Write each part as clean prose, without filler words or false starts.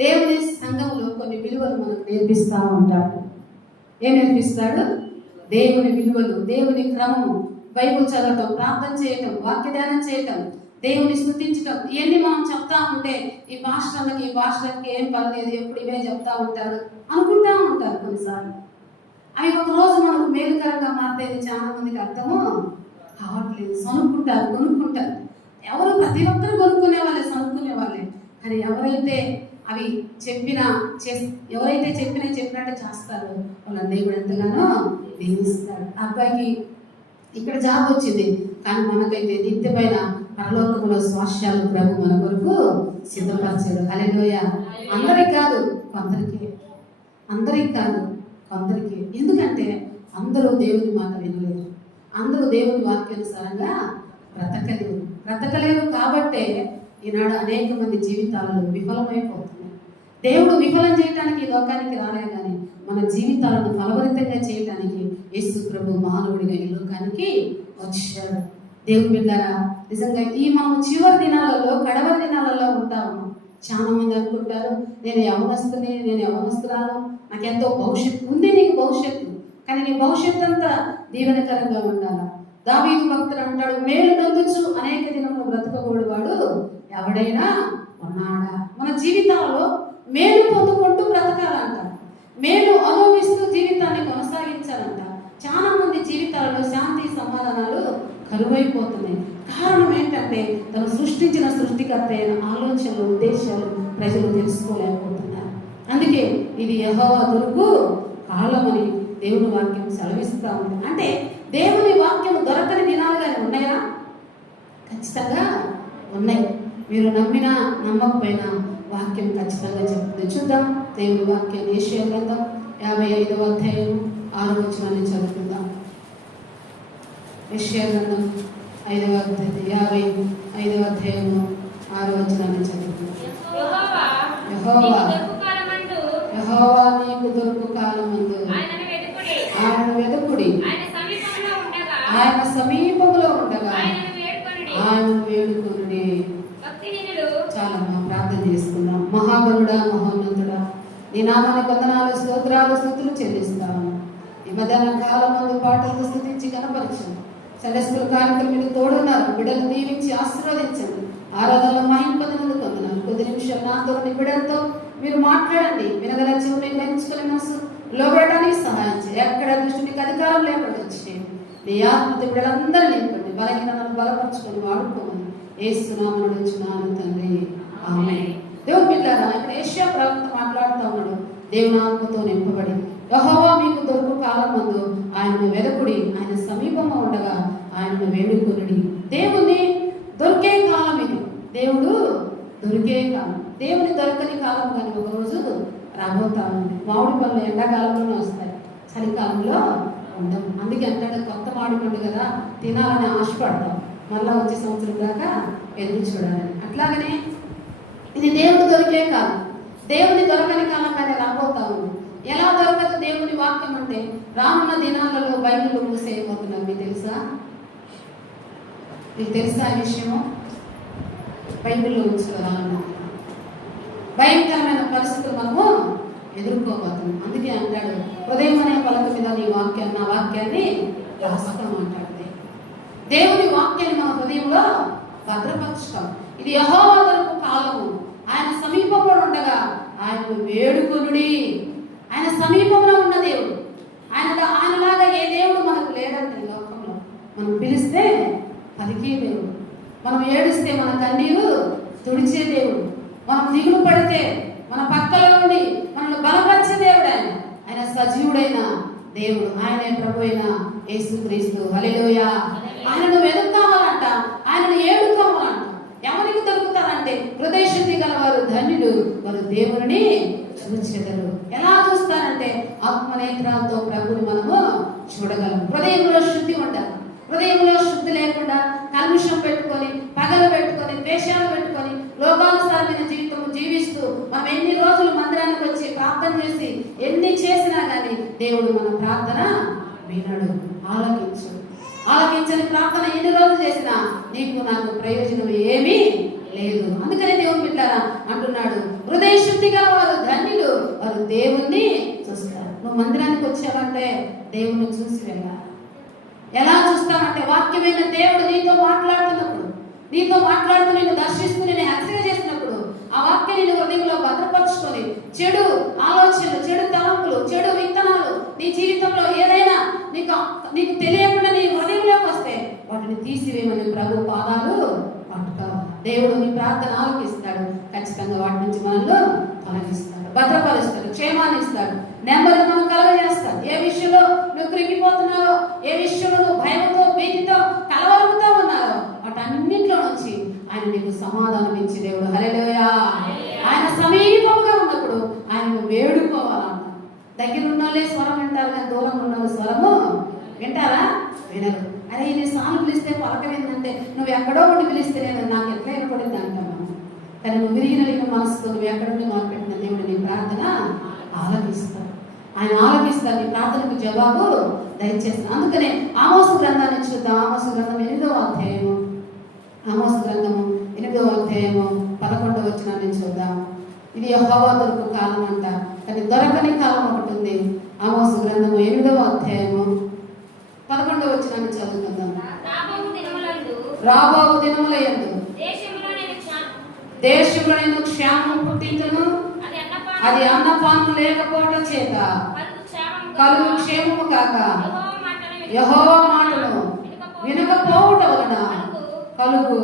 దేవుని సంఘంలో కొన్ని విలువలు మనకు నేర్పిస్తూ ఉంటాడు. ఏం నేర్పిస్తాడు? దేవుని విలువలు, దేవుని క్రమము, బైబుల్ చదవటం, ప్రార్థన చేయటం, వాక్య ధ్యానం చేయటం, దేవుని స్తుతించటం. ఇవన్నీ మనం చెప్తా ఉంటే ఈ భాషలకి ఏం పర్లేదు, ఎప్పుడు ఇవే చెప్తా ఉంటారు అనుకుంటా ఉంటారు కొన్నిసార్లు. అవి ఒక రోజు మనకు మేలుకరంగా మారితే చాలా మందికి అర్థము కావట్లేదు. కొనుక్కుంటారు. ఎవరు ప్రతి ఒక్కరు కొనుక్కునే వాళ్ళే. కానీ ఎవరైతే చెప్పినట్టు చేస్తారో వాళ్ళ దేవుడు ఎంతగానో దీవిస్తాడు. అబ్బాయికి ఇక్కడ జాబ్ వచ్చింది, కానీ మనకైతే నిత్యమైన పరలోకములో స్వాస్థ్యాలు ప్రభు మన కొరకు సిద్ధపరిచాడు. హల్లెలూయా. అందరికి కాదు, కొందరికి. ఎందుకంటే అందరూ దేవుని మాట వినలేరు, అందరూ దేవుని వాక్యానుసారంగా బ్రతకలేరు. కాబట్టే ఈనాడు అనేక మంది జీవితాలలో విఫలమైపోతున్నాయి. దేవుడు విఫలం చేయడానికి ఈ లోకానికి రాలే, కానీ మన జీవితాలను ఫలభరితంగా చేయడానికి యేసు ప్రభు మానవుడిగా ఈ లోకానికి వచ్చాడు. దేవుని బిడ్డలారా, నిజంగా ఈ మనం కడవరి దినాలలో ఉంటాము. చాలా మంది అనుకుంటారు, నేను యవనస్తురాలు, నాకెంతో భవిష్యత్తు ఉంది. నీకు భవిష్యత్తు, కానీ నీ భవిష్యత్తు అంతా దీవెనకరంగా ఉండాలా. దావీదు భక్తుడు అంటాడు, మేలు నందుచు అనేక దినములు బ్రతకగోడు వాడు ఎవడైనా ఉన్నాడా? మన జీవితాల్లో మేలు పొందుకుంటూ బ్రతకాలంట, మేలు అనుభవిస్తూ జీవితాన్ని కొనసాగించాలంట. చాలా మంది జీవితాలలో శాంతి సమాధానాలు కరువైపోతున్నాయి. కారణం ఏంటంటే తను సృష్టించిన సృష్టికర్త అయిన ఆలోచనలు, ఉద్దేశాలు ప్రజలు తెలుసుకోలేకపోతున్నారు. అందుకే ఇది యెహోవా దొరుకు కాలమని దేవుని వాక్యం సెలవిస్తూ ఉంది. అంటే దేవుని వాక్యం దొరకని దినాలుగానే ఉన్నాయా? ఖచ్చితంగా ఉన్నాయి. మీరు నమ్మినా నమ్మకపోయినా వాక్యం ఖచ్చితంగా చెప్తుంది. చూద్దాం దేవుని వాక్యాన్ని. యెషయా గ్రంథం 55వ అధ్యాయం 6వ వచనాన్ని చదువుకుందాం. యెషయా గ్రంథం 55వ అధ్యాయం 6వ వచనాన్ని చదువుకుందాం. యెహోవా నీకు దొరుకు కాలమందు ఆయనను వెదుకుడి, ఆయన సమీపంలో ఉండగా ఆయనను వేడుకొనుడి. చాలా ప్రార్థన చేసుకుందాం. మహాగణుడా, మహోన్నతుడా, నీ నామానికి వందనాలు, స్తోత్రాలు, స్తుతులు చెల్లిస్తాను. ఈ మధ్యాహ్న కాలం ముందు పాటలతో స్తుతించి కనపరచండి. సండే స్కూల్ కార్యక్రమం మీరు తోడున్నారు. బిడ్డలు దీవించి ఆశీర్వదించండి. ఆరాధనలో మహిమ పొందినందుకు వందనాలు. కొద్ది నిమిషం నాతో బిడ్డలతో మీరు మాట్లాడండి. వినగల చెవుని గ్రహించుకునే మనసు లోబడటానికి సహాయం చేయండి. ఎక్కడ దృష్టికి అధికారం లేకుండా చేయండి. నీ ఆత్మతో బిడ్డలందరూ నింపండి. బలహీనలను బలపరుచుకొని వాడుకోమని యేసు నామమున అడుగుచున్నాను తండ్రి, ఆమేన్. దేవుని బిడ్డలారా, ఇక్కడ యెషయా ప్రవక్త మాట్లాడుతూ ఉన్నాడు. దేవుని ఆత్మతో నింపబడి యెహోవా మీకు దొరుకు కాలం మందు ఆయనను వెదకుడి, ఆయన సమీపంగా ఉండగా ఆయనను వేడుకొనుడి. దేవుని దొరికే కాలం ఇది. దేవుడు దొరికే కాలం. దేవుని దొరకని కాలం కానీ ఒకరోజు రాబోతా ఉంది. మామిడి పళ్ళు ఎండాకాలంలోనే వస్తాయి, చలికాలంలో ఉండవు. అందుకే అంటాడు, కొత్త మామిడి పండు కదా తినాలని ఆశపడతాం, మళ్ళా వచ్చే సంవత్సరం దాకా ఎదురు చూడాలని. అట్లాగనే ఇది దేవుడు దొరికే కాలం, దేవుని దొరకని కాలం కానీ రాబోతా ఉంది. ఎలా దొరకదు దేవుని వాక్యం అంటే రానున్న దినాలలో బైబిల్ మూసేయబోతున్నారు. మీకు తెలుసా ఈ విషయము? బైబిల్లో ఉంచుకోవాలన్నా భయంకరమైన పరిస్థితులు మనము ఎదుర్కోబోతున్నాం. అందుకే అంటాడు, హృదయం అనే పలక మీద నీ వాక్యాన్ని, నా వాక్యాన్ని రాస్తాం అంటాడు. దేవుని వాక్యాన్ని మన హృదయంలో భద్రపరచుతాం. ఇది యెహోవా దొరుకు కాలము, ఆయన సమీపంలో ఉండగా ఆయనను వేడుకొనుడి. ఆయన సమీపంలో ఉన్న దేవుడు, ఆయనలాగా ఏ దేవుడు మనకు లేడంటే లోకంలో. మనం పిలిస్తే పలికే దేవుడు, మనం ఏడుస్తే మన కన్నీరు తుడిచే దేవుడు, మనం దిగులు పడితే మన పక్కలో ఉండి మనల్ని బలపరిచే దేవుడు. ఆయన సజీవుడైన దేవుడు, ఆయనే ప్రభు అయిన యేసుక్రీస్తు. హల్లెలూయా. ఆయనను వెతుక్కోవాలంట, ఆయనను ఏడుకోవాలంట. ఎవరికి దొరుకుతారంటే హృదయశుద్ధి గలవారు ధన్యులు, వారు దేవుని చూచెదరు. ఎలా చూస్తారంటే ఆత్మనేత్రాలతో ప్రభుని మనము చూడగలం. హృదయంలో శుద్ధి ఉండాలి. హృదయంలో శుద్ధి లేకుండా కల్ముషం పెట్టుకొని, పగలు పెట్టుకొని, ద్వేషాలు పెట్టుకొని, లోకానుసారమైన జీవితం జీవిస్తూ మనం ఎన్ని రోజులు మందిరానికి వచ్చి ప్రార్థన చేసి ఎన్ని చేసినా కానీ దేవుడు మన ప్రార్థన వినడు, ఆలకించని ప్రార్థన ఎన్ని రోజులు చేసినా నీకు నాకు ప్రయోజనం ఏమీ లేదు. అందుకనే దేవుని బిడ్డలారా అంటున్నాడు, హృదయ శుద్ధి గల వచ్చావంటే దేవుని చూసి వెళ్ళాలి. ఎలా చూస్తామంటే వాక్యమైన దేవుడు నీతో మాట్లాడుతున్నప్పుడు, నీతో మాట్లాడుతూ నిన్ను దర్శిస్తూ నిన్ను హెచ్చరిక చేసినప్పుడు ఆ వాక్యాన్ని నీ హృదయంలో భద్రపరుచుకొని చెడు ఆలోచనలు, చెడు తలంపులు, చెడు విత్తనాలు నీ జీవితంలో ఏదైనా నీకు తెలియకుండా నీ హృదయంలోకి వస్తే వాటిని తీసివేయమని ప్రభు పాదాలు పట్టుకోవాలి. దేవుడు నీ ప్రార్థన ఆలకిస్తాడు. ఖచ్చితంగా వాటి నుంచి మనల్ని తొలగిస్తాడు, భద్రపరుస్తాడు, క్షేమాన్ని ఇస్తాడు, నెమ్మది మనం కలగజేస్తాడు. ఏ విషయంలో నువ్వు కృంగిపోతున్నావో, ఏ విషయంలో నువ్వు భయంతో, భీతితో, కలవరంతో ఉన్నావో వాటన్నింటిలో నుంచి ఆయన నీకు సమాధానం ఇచ్చి దేవుడు హల్లెలూయా. ఆయన సమీపంగా ఉన్నప్పుడు ఆయనను వేడుకోవాలన్న. దగ్గర ఉన్నోళ్ళే స్వరం వింటారు కానీ దూరంగా ఉన్న స్వరము వింటారా? వినరు. అరే ఇది సార్లు పిలిస్తే పలకమైందంటే నువ్వు ఎక్కడో ఒకటి పిలిస్తే నేను నాకు ఎట్లా ఏర్పడింది అంటాను. కానీ నువ్వు విరిగిన మనసుతో నువ్వు ఎక్కడుండి మాట్లాడిన దేవుడు నీ ప్రార్థన ఆలకిస్తాడు. ఆయన ఆలకిస్తాడు, నీ ప్రార్థనకు జవాబు దయచేస్తాను. అందుకనే ఆమోసు గ్రంథాన్ని చూద్దాం. ఆమోసు గ్రంథం 8వ అధ్యాయము, ఆమోసు గ్రంథము 8వ అధ్యాయము 11వ వచనాన్ని చూద్దాం. ఇది యెహోవా దొరకు కాలం అంట, కానీ దొరకని కాలం ఒకటి ఉంది. ఆమోసు గ్రంథము 8వ అధ్యాయము 11వ వచనాన్ని చదువుకుందాం. రాబోవు దినములందు దేశంలో నేను క్షేమం పుట్టించును, అది అన్నపానం లేకపోవడం చేత కలుగు క్షేమము కాక యెహోవా మాటను వినకపోవటం వలన కలుగు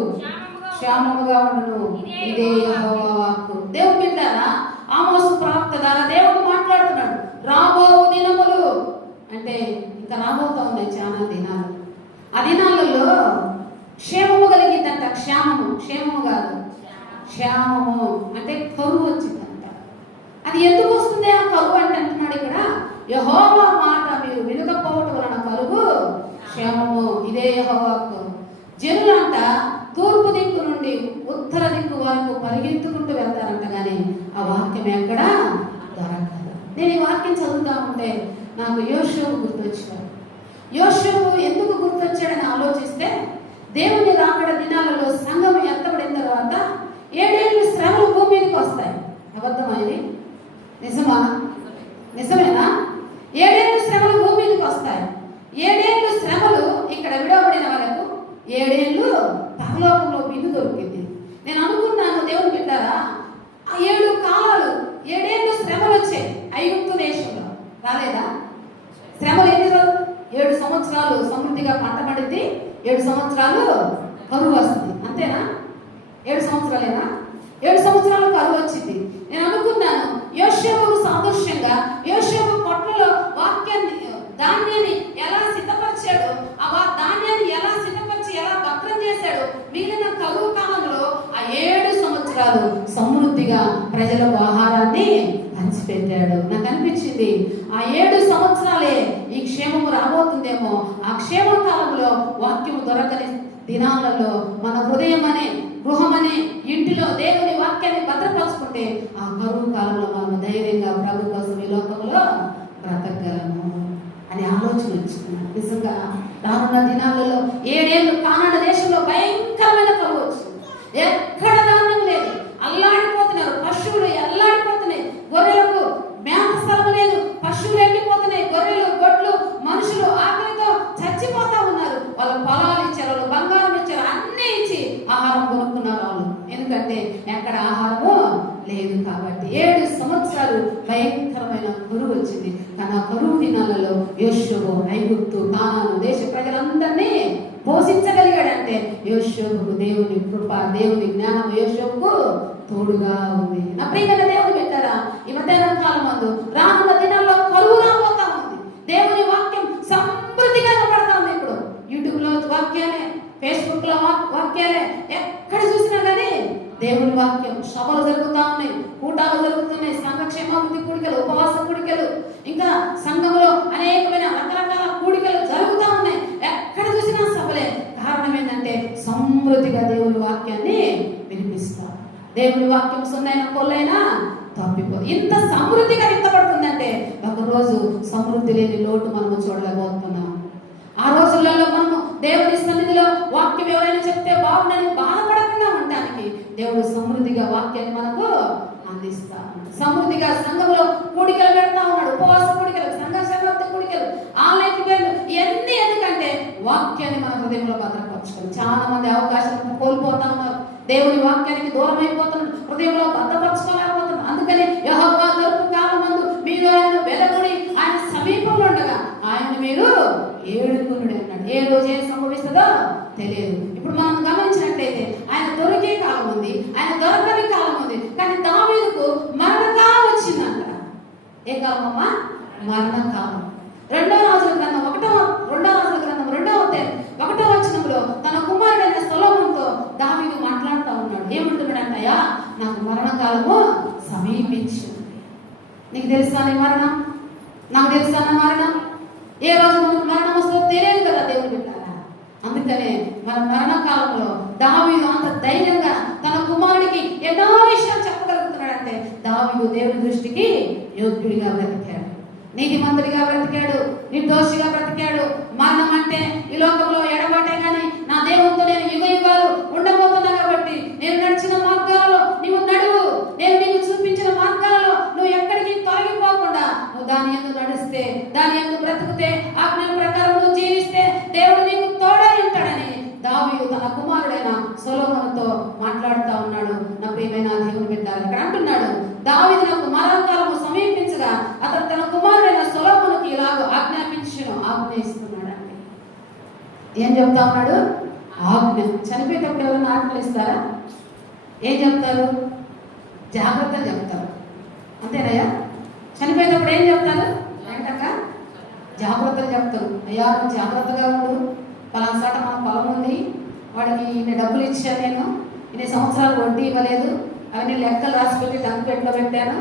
క్షేమముగా ఉండును. ఇదే యెహోవా వాక్కు. దేవుడు వింటారా? ఆమోసు ప్రవక్త ద్వారా దేవుడు మాట్లాడుతున్నాడు. రాబోవు దినములు అంటే ఇంకా రాబోతా ఉన్నాయి చాలా దినాలు. ఆ దినాలలో క్షేమము కలిగిందంట. క్షేమము కాదు, క్షేమము అంటే కరువు వచ్చిందంట. అది ఎందుకు వస్తుంది ఆ కరువు అంటే అంటున్నాడు ఇక్కడ, యెహోవా మాట మీరు వినకపోవటం వలన కలుగు క్షేమము. ఇదే యెహోవాకు. జనులంట తూర్పు దిక్కు నుండి ఉత్తర దిక్కు వరకు పరిగెత్తుకుంటూ వెళ్తారంట, కానీ ఆ వాక్యం ఎక్కడా దొరకదు. నేను ఈ వాక్యం చదువుతా ఉంటే నాకు యోషువ గుర్తొచ్చాడు. యోషువ ఎందుకు గుర్తొచ్చాడని ఆలోచిస్తే, దేవుని రాకడ దినాలలో సంఘం ఎత్తబడిన తర్వాత 7 ఏళ్ళు శ్రమలు భూమి మీదకి వస్తాయి. అబద్ధమైంది? నిజమా? నిజమేనా? 7 ఏళ్ళు శ్రమలు భూమి మీదకి వస్తాయి. 7 ఏళ్ళు శ్రమలు ఇక్కడ విడవబడిన వాళ్ళకు 7 ఏళ్ళు పరలోకంలో బిందు దొరికింది. నేను అనుకున్నాను దేవుడు పెట్టారా, ఆ 7 కాలాలు 7 ఏళ్ళు శ్రమలు వచ్చాయి ఐగుప్తు దేశంలో. రాలేదా? శ్రమలు ఎన్ని రోజులు? 7 సంవత్సరాలు సమృద్ధిగా పంట పడింది, 7 సంవత్సరాలు కరువు వస్తుంది. అంతేనా? 7 సంవత్సరాలేనా? 7 సంవత్సరాలు కరువు వచ్చింది. నేను అనుకున్నాను యోషేపుకు సాదృశ్యంగా యోషేపు పొట్టలో వాక్యాన్ని, ధాన్యాన్ని ఎలా సిద్ధపరిచాడు, ఆ ధాన్యాన్ని ఎలా సిద్ధపరిచి ఎలా భద్రం చేశాడు, మిగిలిన కరువు కాలంలో ఆ 7 సంవత్సరాలు సమృద్ధిగా ప్రజలకు ఆహారాన్ని పంచిపెట్టాడు. నాకు అనిపించింది ఆ 7 సంవత్సరాలే ఈ క్షేమము రాబోతుందేమో. ఆ క్షేమ కాలంలో వాక్యము దొరకని దినాలలో మన హృదయం అనే గృహం అనే ఇంటిలో దేవుని వాక్యాన్ని భద్రపరుచుకుంటే ఆ కరువు కాలంలో మనం ధైర్యంగా ప్రభు కోసం ఈ లోకంలో బ్రతకగలము అని ఆలోచన వచ్చింది. నిజంగా రానున్న దినాలలో 7 ఏళ్ళు కానాడ దేశంలో భయంకరమైన కరువు వచ్చింది. ఎక్కడ ధాన్యం లేదు, అల్లాడిపోతున్నారు, పశువులు అల్లాడిపోతున్నాయి, గొర్రెలకు మేత స్థలం లేదు, పశువులు ఎండిపోతున్నాయి, గొర్రెలు, గొడ్లు, మనుషులు ఆకలితో చచ్చిపోతా ఉన్నారు. వాళ్ళ పొలాలు ఇచ్చారు, వాళ్ళు బంగారం ఇచ్చారు, అన్నీ ఇచ్చి ఆహారం కొనుక్కున్నారు వాళ్ళు. ఎందుకంటే ఎక్కడ ఆహారము లేదు కాబట్టి. 7 సంవత్సరాలు భయంకరమైన కరువు వచ్చింది. కానీ ఆ కరువు దినాలలో యోషువ ఐగుప్తు, కానాను దేశ ప్రజలందరినీ పోషించగలిగాడంటే యోషువకు దేవుని కృప, దేవుని జ్ఞానం యోషువకు తోడుగా ఉంది. నా ప్రియమైన దేవుడు పెట్టారా, ఈ మధ్యాహ్న కాలం మందు రానున్న దినాల్లో కరువు రాబోతా ఉంది. దేవుని వాక్యం సమృద్ధిగా కనబడతా ఉంది. ఇప్పుడు యూట్యూబ్ లో వాక్యాలే, ఫేస్బుక్ లో వాక్యాలే, ఎక్కడ చూసినా కానీ దేవుని వాక్యం. సభలు జరుగుతూ ఉన్నాయి, కూటాలు జరుగుతున్నాయి, సంఘక్షేమాభివృద్ధి కూడికలు, ఉపవాస కూడికలు, ఇంకా సంఘంలో అనేకమైన రకరకాల కూడికలు జరుగుతూ ఉన్నాయి. ఎక్కడ చూసినా సభలే. కారణం ఏంటంటే సమృద్ధిగా దేవుని వాక్యాన్ని వినిపిస్తారు. దేవుని వాక్యం సున్నైనా కొల్లైనా తప్పిపోదు. ఇంత సమృద్ధిగా విత్తబడుతుందంటే ఒకరోజు సమృద్ధి లేని లోటు మనము చూడలేకపోతున్నాం. ఆ రోజులలో మనము దేవుని సన్నిధిలో వాక్యం ఎవరైనా చెప్తే బాగుండని బాధపడకుండా ఉండడానికి దేవుడు సమృద్ధిగా వాక్యాన్ని మనకు అందిస్తాడు. సమృద్ధిగా సంఘంలో కూడికలు పెడతా ఉన్నాడు, ఉపవాస కూడికలు, సంఘ వాక్యాన్ని మన హృదయంలో భద్రపరచుకోవాలి. చాలా మంది అవకాశాలను కోల్పోతా ఉన్నారు, దేవుని వాక్యానికి దూరం అయిపోతున్నారు, హృదయంలో భద్రపరచుకోలేకపోతున్నారు. అందుకని యెహోవా దొరుకు కాలమందు మీరు ఆయన వెదకుడి, ఆయన సమీపంలో ఉండగా ఆయన మీరు ఏడుకునుడి అన్నాడు. ఏ రోజు ఏం సంభవిస్తుందో తెలియదు. ఇప్పుడు మనం గమనించినట్లయితే ఆయన దొరికే కాలం ఉంది, ఆయన దొరకని కాలం ఉంది. కానీ దావీదుకు మరణకాలం వచ్చిందంట. ఏ కాలం అమ్మా? మరణకాలం. రెండో రాజుల గ్రంథం 1వ వచనంలో తన కుమారుడైన సొలొమోనుతో దావీదు మాట్లాడుతూ ఉన్నాడు. ఏమంటున్నాడంటయ్యా, నాకు మరణకాలము సమీపించింది. నీకు తెలుసా నీ మరణం? నాకు తెలుసా నా మరణం? ఏ రోజు మనకు మరణం వస్తుందో తెలియదు కదా దేవుడు పెట్టారా. అందుకనే మన మరణకాలంలో దావీదు అంత ధైర్యంగా తన కుమారుడికి ఎన్నో విషయాలు చెప్పగలుగుతున్నాడంటే దావీదు దేవుని దృష్టికి యోగ్యుడిగా బ్రతికాడు, నీతిమంతుడిగా బ్రతికాడు, నిర్దోషిగా బ్రతికాడు. మరణం అంటే ఈ లోకంలో ఎడబాటే కానీ నా దేవునితో నేను యుగ యుగాలు ఉండబోతున్నా కాబట్టి నేను నడిచిన మార్గాలలో నీవు నడువు, నేను నీకు చూపించిన మార్గాలలో నువ్వు ఎక్కడికి తొలగిపోకుండా నువ్వు దాని యందు నడిస్తే, దాని యందు బ్రతికితే, ఆజ్ఞల ప్రకారం నువ్వు జీవిస్తే దేవుడు నీకు తోడై ఉంటాడని దావీదు తన కుమారుడైన సొలొమోనుతో మాట్లాడుతూ ఉన్నాడు. నా ప్రియమైన దేవుని బిడ్డలారా, ఇక్కడ అంటున్నాడు, దావీదు నాకు మరణకాలము సమీపించగా అతడు తన కుమారుడైన సొలొమోనుకి ఇలాగ ఆజ్ఞయిస్తున్నాడు అండి. ఏం చెప్తా ఉన్నాడు? ఆజ్ఞ. చనిపోయేటప్పుడు ఎవరైనా ఆజ్ఞలు ఇస్తారా? ఏం చెప్తారు? జాగ్రత్త చెప్తారు, అంతేనయ్యా? చనిపోయేటప్పుడు ఏం చెప్తారు? వెంటక జాగ్రత్తలు చెప్తారు. అయ్యా నువ్వు జాగ్రత్తగా ఉండు, పలానా సాట మన పొలం ఉంది, వాడికి ఇన్ని డబ్బులు ఇచ్చాను, నేను ఇన్ని సంవత్సరాలు వడ్డీ ఇవ్వలేదు, అవన్నీ లెక్కలు రాసిపెట్టి డంపెట్లో పెట్టాను,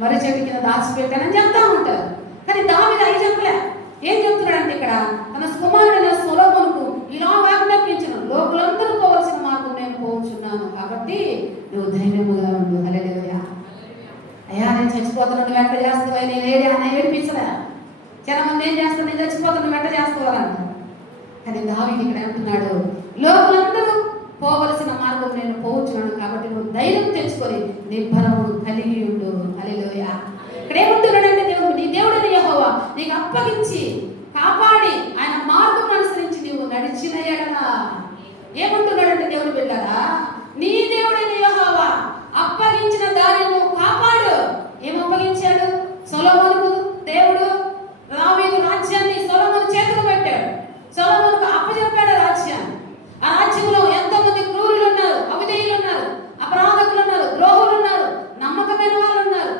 మర్రి చెట్టు కింద దాచిపెట్టానని చెప్తా ఉంటారు. కానీ దావీదు అవి చెప్పలే. ఏం చెప్తున్నాడంటే ఇక్కడ తన కుమారుడైన సొలొమోనుకు ఇలా ఆజ్ఞాపించిన, లోకులందరూ పోవలసిన మార్గం నేను పోవచ్చున్నాను కాబట్టి నువ్వు ధైర్యముగా ఉండు. హల్లెలూయా. అయ్యా నేను చచ్చిపోతున్నాను వెంట చేస్తావా, నేను ఏడిపించలే. చాలా మంది ఏం చేస్తాను, నేను చచ్చిపోతున్నాను వెంట చేస్తావాలంట. కానీ దావీదు ఇక్కడ అంటున్నాడు, లోకులందరూ పోవలసిన మార్గం నేను పోవచ్చున్నాను కాబట్టి నువ్వు ధైర్యం తెచ్చుకొని నిర్భరము కలిగి ఉండు. హల్లెలూయా. ఇక్కడ ఏమంటున్నాడంటే నీ దేవుడైన యెహోవా నీకు అప్పగించి కాపాడి ఆయన మార్గం అనుసరించి నీవు నడిచిన ఎడల, ఏమంటున్నాడంటే దేవుడు బిడ్డలారా, నీ దేవుడైన యెహోవా అప్పగించిన దారిని నువ్వు కాపాడు. ఏం అప్పగించాడు? సొలొమోనుకు దేవుడు దావీదు రాజ్యాన్ని సొలొమోను చేతులు పెట్టాడు. సొలొమోనుకు అప్పచెప్పాడు రాజ్యాన్ని. ఆ రాజ్యంలో ఎంతో మంది క్రూరులు ఉన్నారు, అవిధేయులు ఉన్నారు, అపరాధకులు ఉన్నారు, ద్రోహులు ఉన్నారు, నమ్మకమైన వాళ్ళు ఉన్నారు.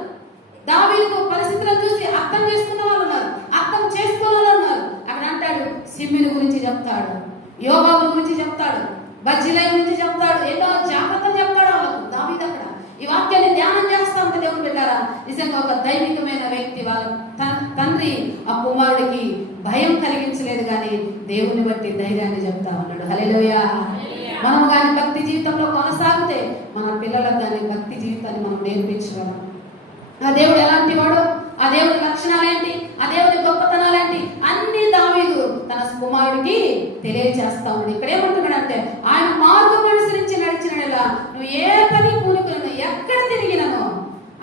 దావీదుకు పరిస్థితులను చూసి అర్థం చేసుకున్న వాళ్ళు ఉన్నారు, అర్థం చేసుకున్న వాళ్ళు ఉన్నారు. అక్కడ అంటాడు, సిమ్మిని గురించి చెప్తాడు, యోబాబు గురించి చెప్తాడు, బజ్జిలై గురించి చెప్తాడు, ఎన్నో జాగ్రత్తలు చెప్తాడు వాళ్ళకు. దావీదు అక్కడ ఈ వాక్యాన్ని ధ్యానం చేస్తా ఉంటే దేవుడు పెట్టారా, నిజంగా ఒక దైవికమైన వ్యక్తి. వాళ్ళ తండ్రి ఆ కుమారుడికి భయం కలిగించలేదు, కానీ దేవుని బట్టి ధైర్యాన్ని చెప్తా ఉన్నాడు. హల్లెలూయా. మనం కానీ భక్తి జీవితంలో కొనసాగితే మన పిల్లలకు కానీ భక్తి జీవితాన్ని మనం నేర్పించగలం. ఆ దేవుడు ఎలాంటి వాడు, ఆ దేవుడి లక్షణాలు ఏంటి, ఆ దేవుడి గొప్పతనాలు ఏంటి అన్ని దావీదు తన కుమారుడికి తెలియజేస్తా ఉంది. ఇక్కడ ఏమంటున్నాడంటే ఆయన మార్గం అనుసరించి నడిచినలా నువ్వు ఏ పని పూనుకున్నా, ఎక్కడ తిరిగినానో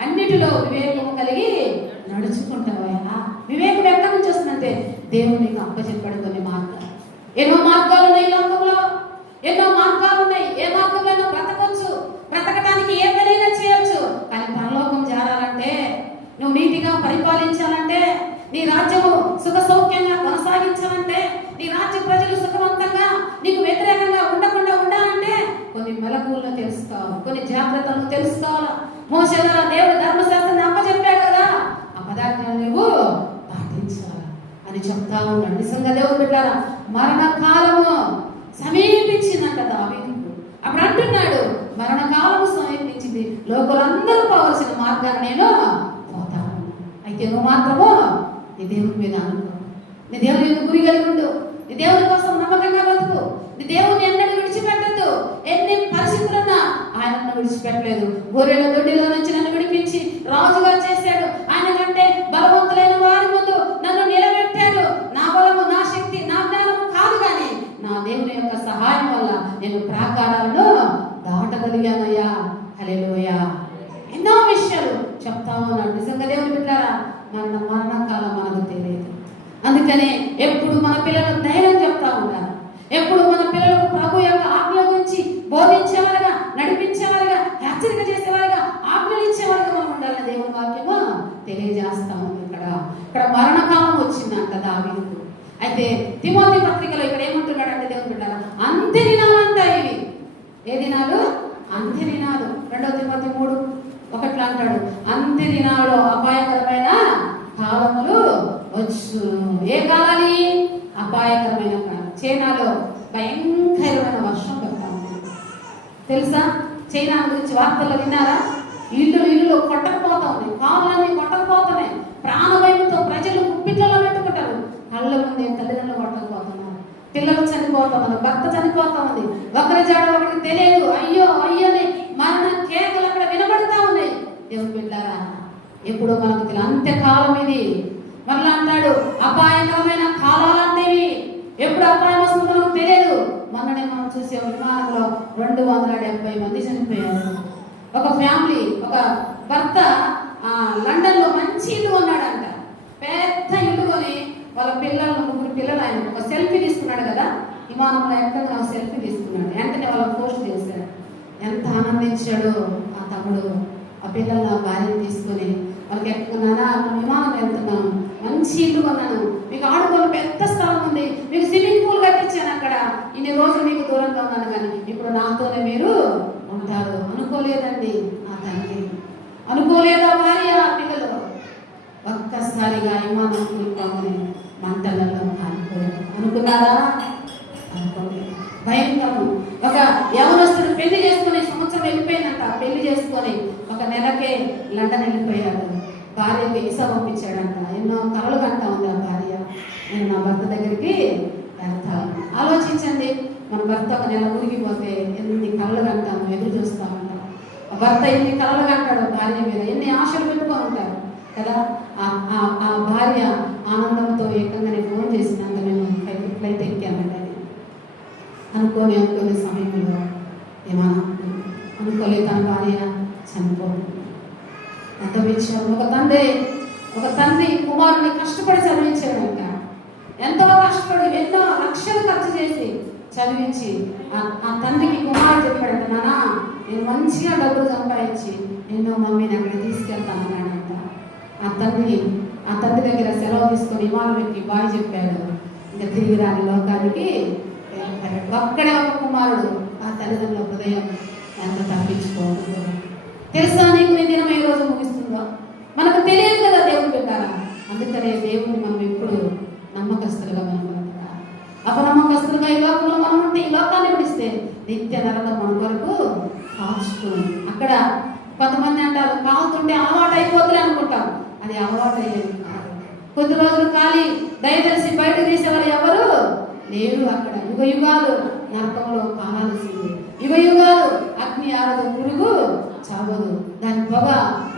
అన్నిటిలో వివేకము కలిగి నడుచుకుంటావా. వివేకం ఎక్కడి నుంచి వస్తుందంటే దేవుడు నీకు అప్పచెప్పాడు కొన్ని మార్గాలు. ఎన్నో మార్గాలు ఉన్నాయి లోకంలో, ఎన్నో మార్గాలు ఉన్నాయి. ఏ మార్గంలో బ్రతకొచ్చు, బ్రతకటానికి ఏ పనైనా చేయొచ్చు. కానీ పరలోకం చేరాలంటే, నువ్వు నీతిగా పరిపాలించాలంటే, నీ రాజ్యము సుఖ సౌఖ్యంగా కొనసాగించాలంటే, నీ రాజ్య ప్రజలు సుఖవంతంగా నీకు వ్యతిరేకంగా ఉండకుండా ఉండాలంటే కొన్ని మెలకువలను తెలుసుకోవాలి, కొన్ని జాగ్రత్తలను తెలుసుకోవాలి. మోషే ద్వారా దేవుడు ధర్మశాస్త్రాన్ని అప్పచెప్పాడు కదా, ఆ పదార్థాలు నువ్వు పాటించాలి అని చెప్తా ఉన్నాడు. నిజంగా దేవుడు బిడ్డలారా, మరణకాలము సమీపించిందంట దావీదు. అప్పుడు అంటున్నాడు, మరణకాలము సమీపించింది, లోకులందరూ పోవలసిన మార్గాన్ని నేను పోతాను. అయితే నువ్వు మాత్రము నీ దేవుని మీద అనుకో, నీ దేవుని మీద గురి కలిగి ఉండు, నీ దేవుని కోసం నమ్మకంగా బతుకు, నీ దేవుని ఎన్నడూ విడిచిపెట్టద్దు. ఎన్ని పరిస్థితులున్నా ఆయన నన్ను విడిచిపెట్టలేదు. గొర్రెల దొడ్డిలో నుంచి నన్ను విడిపించి రాజుగా చేశాడు. ఆయన కంటే బలవంతులైన వారి ముందు నన్ను నిలబెట్టాడు. నా బలము, నా శక్తి, నా జ్ఞానం కాదు, కానీ నా దేవుని యొక్క సహాయం వల్ల నేను ప్రాకారాలను దాటగలిగానయ్యా. హల్లెలూయా. ఎన్నో విషయాలు చెప్తా ఉన్నాడు. నిజంగా దేవుని బిడ్డలారా, మరణకాలం మనకు తెలియదు. అందుకనే ఎప్పుడు మన పిల్లలకు ధైర్యం చెప్తా ఉండాలి. ఎప్పుడు మన పిల్లలకు ప్రభు యొక్క ఆజ్ఞల గురించి బోధించేవారుగా, నడిపించేవారుగా, హెచ్చరిక చేసేవారుగా, ఆజ్ఞలు ఇచ్చేవారుగా మనం ఉండాలని దేవుని వాక్యము తెలియజేస్తా ఉంది. ఇక్కడ మరణకాలం వచ్చిందంట దావీదుకు. అయితే తిమోతి పత్రికలో ఇక్కడ ఏమంటున్నాడంటే దేవుని బిడ్డలారా, అంత్య దినాలంతా ఇవి. ఏ దినాలు? అంత్య దినాలు. 2 తిమోతి 3:1 అంటాడు, అంత్య దినాల్లో అపాయకరమైన కాలములు వచ్చు. ఏ కాలాలి? అపాయకరమైన కాలం. చైనాలో భయంకరమైన వర్షం పడతా ఉంది. తెలుసా? చైనా గురించి వార్తల్లో విన్నారా? ఇల్లు కొట్టకపోతా ఉన్నాయి, కాళ్ళన్నీ కొట్టకపోతున్నాయి. ప్రాణభయంతో ప్రజలు కుప్పిట్లలో పెట్టుకుంటారు. కళ్ళ ముందే తల్లిదండ్రులు కొట్టకపోతున్నారు, పిల్లలు చనిపోతున్నారు, భర్త చనిపోతా ఉంది. ఒకరి జాడ ఒకరికి తెలియదు. అయ్యో అయ్యోని మరణ కేకలు అక్కడ వినబడతా ఉన్నాయి. దేవుని బిడ్డలారా, ఎప్పుడు మనకు తెలియదు, అంత్యకాలం ఇది. మరలా అంటాడు అపాయకరమైన కాలాలంటేవి. ఎప్పుడు అపాయం వస్తుందో మనకు తెలియదు. మొన్ననే మనం చూసే విమానంలో 270 మంది చనిపోయారు. ఒక ఫ్యామిలీ, ఒక భర్త లండన్ లో మంచి ఇల్లు కొన్నాడంట. పెద్ద ఇల్లు కొని వాళ్ళ ముగ్గురు పిల్లలు ఆయన ఒక సెల్ఫీ తీసుకున్నాడు కదా, విమానంలో ఎక్కడ సెల్ఫీ తీసుకున్నాడు. వెంటనే వాళ్ళకి పోస్ట్ చేశాడు. ఎంత ఆనందించాడో ఆ తమ్ముడు. ఆ పిల్లలు ఆ భార్యను తీసుకొని వాళ్ళకి ఎక్కడున్నానా, విమానం వెళ్తున్నాను, మంచి ఇల్లు కొన్నాను, మీకు ఆడుకోని పెద్ద స్థలం ఉంది, మీకు స్విమ్మింగ్ పూల్ కట్టించాను, అక్కడ ఇన్ని రోజులు మీకు దూరంగా ఉన్నాను, కానీ ఇప్పుడు నాతోనే మీరు ఉంటారు. అనుకోలేదండి ఆ తండ్రి, అనుకోలేదా భార్య, ఆ పిల్లలు. ఒక్కసారిగా విమానం కూలిపోమని మంటలలో కాలిపోయారు. అనుకున్నారా? అనుకోలేదు. భయంకరం. ఒక యవనస్తుడు పెళ్లి చేసుకుని సంవత్సరం వెళ్ళిపోయిందంట. పెళ్లి చేసుకొని ఒక నెలకే లండన్ వెళ్ళిపోయాడు. భార్యకి వీసా పంపించాడంట. ఎన్నో కలలు కంటా ఉంది ఆ భార్య, నేను నా భర్త దగ్గరికి వెళ్తాను. ఆలోచించండి, మన భర్త ఒక నెల ఊరిగిపోతే ఎన్ని కలలు కంటాము, ఎదురు చూస్తామంట. ఆ భర్త ఎన్ని కలలు కంటాడు భార్య మీద, ఎన్ని ఆశలు పెట్టుకొని ఉంటారు కదా. ఆ భార్య ఆనందంతో ఏకంగానే ఫోన్ చేసినాక మేము ఫ్లైట్ ఎక్కామండి అనుకోని సమయంలో ఏమన్నా అనుకోలే, తన భార్య చనిపోతుంది. ఎంత విషయం. ఒక తండ్రి కుమారుని కష్టపడి చదివించాడంట. ఎంతో కష్టపడి ఎన్నో లక్షలు ఖర్చు చేసి చదివించి ఆ తండ్రికి కుమారుడు చెప్పాడంట, నానా నేను మంచిగా డబ్బులు సంపాదించి నిన్ను మమ్మీని అక్కడ తీసుకెళ్తాను అన్నాడంట. ఆ తండ్రి దగ్గర సెలవు తీసుకొని విమానం ఎక్కి బాయ్ చెప్పాడు. ఇంకా తిరిగి రాని లోకానికి ఒక్కడే ఒక కుమారుడు. ఆ తల్లిదండ్రుల హృదయం ఎంత తప్పించుకోవద్దు. తెలుసా నీకు నీ దినం ఏ రోజు ముగిస్తుందో? మనకు తెలియదు కదా దేవుని పెట్టారా. అందుకనే దేవుని మనం ఎప్పుడు నమ్మకస్తులుగా మనం బ్రతకాలి. అపనమ్మకస్తులుగా ఈ లోకంలో మనం ఉంటే ఈ లోకాన్ని విడిస్తే నిత్య నరకం మన వరకు కాచుకుని. అక్కడ కొంతమంది అంటారు కాలుతుంటే అలవాటు అయిపోతుంది అనుకుంటాం. అది అలవాటు అయ్యేది కాదు. కొద్ది రోజులు ఖాళీ దయదలిసి బయటకు తీసేవారు ఎవరు లేరు. అక్కడ యుగాలు నరకంలో కాలాల్సింది. యుగాలు అగ్ని ఆరదు, పురుగు చావదు, దాని పొగ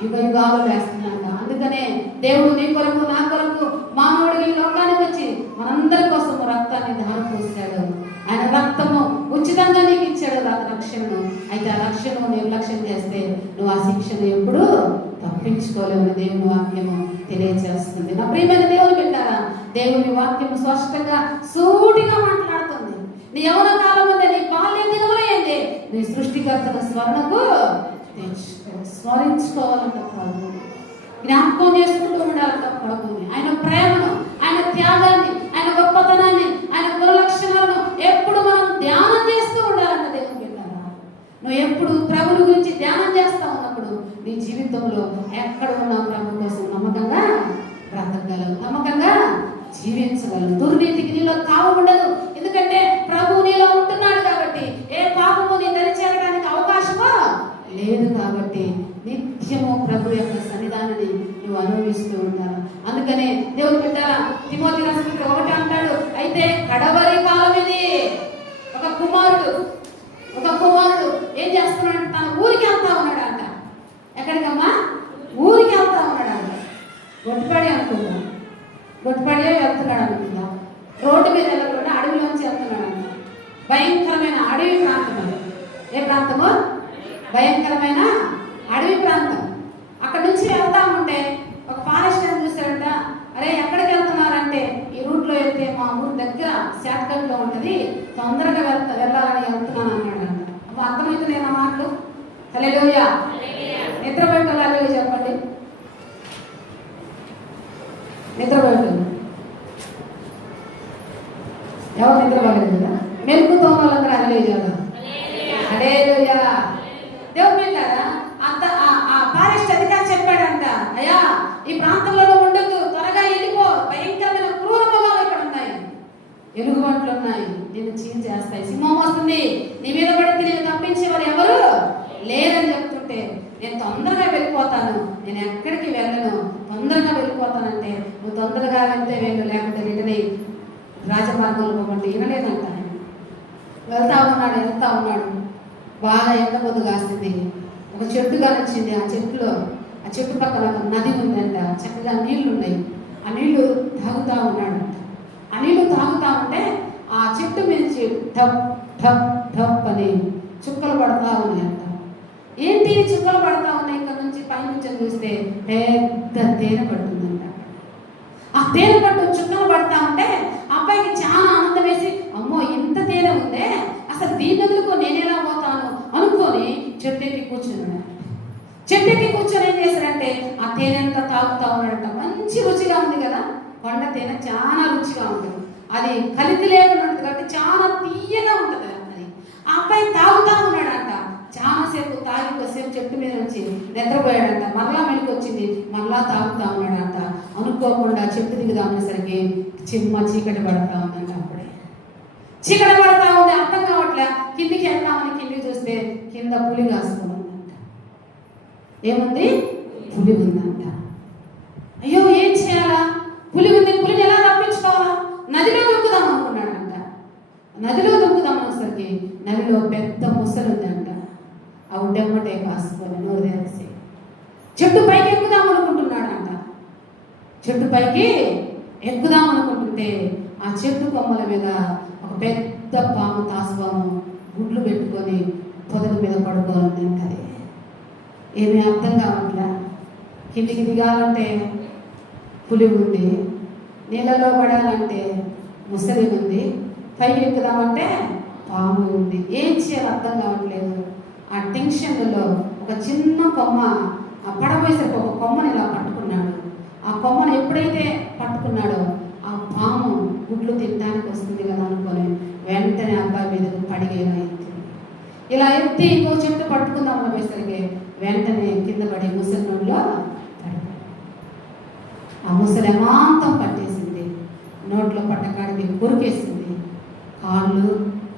యుగాలు వేస్తున్నాడు. అందుకనే దేవుడు నీ కొరకు నా కొరకు మానవుడికి ఈ లోకానికి వచ్చి మనందరి కోసం రక్తాన్ని ధారపోసాడు. ఆయన రక్తము ఉచితంగా నీకు ఇచ్చాడు రక్షణను. అయితే ఆ రక్షణను నిర్లక్ష్యం చేస్తే నువ్వు ఆ శిక్షను ఎప్పుడు తప్పించుకోలేవు. దేవుని వాక్యము తెలియజేస్తుంది. నా ప్రియమైన దేవుని పెట్టారా, దేవుని వాక్యము స్పష్టంగా సూటిగా మాట్లాడుతుంది. నీ యవ్వన కాలం ఉంది, నీ బాల్య దినములు ఏంటి, నీ సృష్టికర్తల స్మరణకు స్మరించుకోవాలంట ప్రభు, జ్ఞాపకం చేసుకుంటూ ఉండాలంట ప్రభుని, ఆయన ప్రేమను, ఆయన త్యాగాన్ని, ఆయన గొప్పతనాన్ని, ఆయన గుణలక్షణాలను ఎప్పుడు మనం ధ్యానం చేస్తూ ఉండాలంట. దేవుని పెట్టారా, నువ్వు ఎప్పుడు ప్రభుని గురించి ధ్యానం చేస్తా ఉన్నప్పుడు నీ జీవితంలో ఎక్కడ ఉన్నా ప్రభు కోసం నమ్మకంగా బ్రతకగలవు, నమ్మకంగా జీవించగలవు. దుర్నీతికి నీలో తావు ఉండదు. ఎందుకంటే ప్రభు నీలో ఉంటున్నాడు కాబట్టి ఏ పాపము నీ దరి చేరడానికి అవకాశమో లేదు. కాబట్టి నిత్యము ప్రభు యొక్క సన్నిధానాన్ని నువ్వు అనుభవిస్తూ ఉంటావు. అందుకనే దేవుడు పెట్టారా, తిమోతి రాసిన 1 అంటాడు, అయితే కడవరి కాలం ఇది. ఒక కుమారుడు ఏం చేస్తున్నాడు, తన ఊరికి వెళ్తా ఉన్నాడు అంట. ఎక్కడికమ్మా? ఊరికి వెళ్తా ఉన్నాడు అంట. గొట్టుపడి అనుకుంటా, గొట్టుపడే వెళ్తున్నాడు అనుకుంటా. రోడ్డు మీద వెళ్ళకుండా అడవిలోంచి వెళ్తున్నాడు అంట. భయంకరమైన అడవి ప్రాంతం అది. ఏ ప్రాంతము? భయంకరమైన అడవి ప్రాంతం. అక్కడ నుంచి వెళ్తా ఉంటే ఒక ఫారెస్ట్ అని చూశాడంట. అరే ఎక్కడికి వెళ్తున్నారంటే ఈ అయితే మా ఊరు దగ్గర షార్ట్కట్ లో ఉంటది, తొందరగా వెళ్ళాలని వెళ్తున్నాను అన్నాడు. అప్పుడు అర్థమవుతుంది నా మాటలు. హల్లెలూయా. నిద్రపోయేటోళ్ళు హల్లెలూయా చెప్పండి. నిద్రపోయేటోళ్ళు ఎవరు నిద్రపోలేదు కదా? మెలుకుతో వాళ్ళందరూ హల్లెలూయా కదా. హల్లెలూయా. దేవుడు వెళ్ళారా అంత ఆ ఫారెస్ట్ అధికారి చెప్పాడంట, అయ్యా ఈ ప్రాంతంలో ఉండొద్దు, త్వరగా వెళ్ళిపో, భయంకరమైన క్రూర మృగాలు ఇక్కడ ఉన్నాయి, ఎలుగుబంట్లు ఉన్నాయి, నిన్ను చీల్ చేస్తాయి, సింహం వస్తుంది, నీ మీద పడితే నేను తప్పించే వారు ఎవరు లేరని చెప్తుంటే నేను తొందరగా వెళ్ళిపోతాను, నేను ఎక్కడికి వెళ్ళను, తొందరగా వెళ్ళిపోతానంటే నువ్వు తొందరగా వెళ్తే వెళ్ళు, లేకపోతే రిటర్న్ రాజమార్గంలో పోమంటే వినలేదంట. వెళ్తా ఉన్నాడు. బాగా ఎండబొద్దు కాస్తుంది. ఒక చెట్టు కానొచ్చింది. ఆ చెట్టు పక్కన ఒక నది ఉందంట, చక్కగా నీళ్లు ఉన్నాయి. ఆ నీళ్లు తాగుతా ఉన్నాడంట. ఆ నీళ్లు తాగుతా ఉంటే ఆ చెట్టు మీద ఠప్ ఠప్ ఠప్ అని చుక్కలు పడతా ఉన్నాయంట. ఏంటి చుక్కలు పడతా ఉన్నాయి? ఇక్కడ నుంచి పైనుంచి చూస్తే పెద్ద తేనె పడుతుందంట. ఆ తేనె పట్టు చుక్కలు పడతా ఉంటే అబ్బాయికి చాలా ఆనందం వేసి, అమ్మో ఇంత తేనె ఉందే, అసలు దీని వదులుకో నేను ఎలా పోతాను అనుకొని చెట్టెక్కి కూర్చున్నాడు. చెట్టెక్కి కూర్చొని ఏం చేశాడంటే ఆ తేనె అంతా తాగుతా ఉన్నాడంట. మంచి రుచిగా ఉంది కదా, కొండ తేనె చాలా రుచిగా ఉంటుంది, అది కలిపి లేకుండా ఉంటుంది కాబట్టి చాలా తీయగా ఉంటుంది అది. ఆ అబ్బాయి తాగుతా ఉన్నాడంట. చాలాసేపు తాగి కొద్దిసేపు చెట్టు మీద నుంచి నిద్రపోయాడంట. మరలా మెలకు వచ్చింది, మరలా తాగుతా ఉన్నాడంట. అనుకోకుండా చెట్టు దిగుదామనేసరికి చీకటి పడతా ఉందంట. అప్పుడే చీకటి పడతా ఉంది, అర్థం కావట్లే. కిందికి వెళ్తామని కిందికి చూస్తే కింద పులి కాసుకుందంట. ఏముంది? పులి ఉందంట. అయ్యో ఏం చేయాలా? పులి ఉంది, పులిని ఎలా తప్పించుకోవాలా? నదిలో దొక్కుదాం అనుకున్నాడంట. నదిలో దొక్కుదాం అనేసరికి నదిలో పెద్ద ముసలు ఉందంట. ఆ ఉడ్డెమ్మటే కాసుకొని నోరు తెరిసి చెట్టు పైకి ఎక్కుదాం అనుకుంటున్నాడంట. చెట్టు పైకి ఎక్కుదాం అనుకుంటుంటే ఆ చెట్టు కొమ్మల మీద ఒక పెద్ద పాము, తాసుపాము గుడ్లు పెట్టుకొని పొదల మీద పడుకోవాలి. అది ఏమీ అర్థం కావట్లే. కిందికి దిగాలంటే పులి ఉంది, నీళ్ళలో పడాలంటే ముసలి ఉంది, పైకి ఎక్కుదామంటే పాము ఉంది. ఏం చేయాలి అర్థం కావట్లేదు. ఆ టెన్షన్లలో ఒక చిన్న కొమ్మ, ఆ పడవేసరికి ఒక కొమ్మని ఇలా పట్టుకున్నాడు. ఆ కొమ్మను ఎప్పుడైతే పట్టుకున్నాడో ఆ పాము గుడ్లు తినడానికి వస్తుంది కదా అనుకొని వెంటనే అబ్బాయి మీదకు పడిగేలా ఎత్తింది. ఇలా ఎత్తి ఇంకో చెట్టు పట్టుకుందాం అనేసరికి వెంటనే కింద పడి ముసలి నోట్లో పడిపోయాడు. ఆ ముసలి ఏమాంతం పట్టేసింది, నోట్లో పట్టకాడికి కొరికేసింది. కాళ్ళు,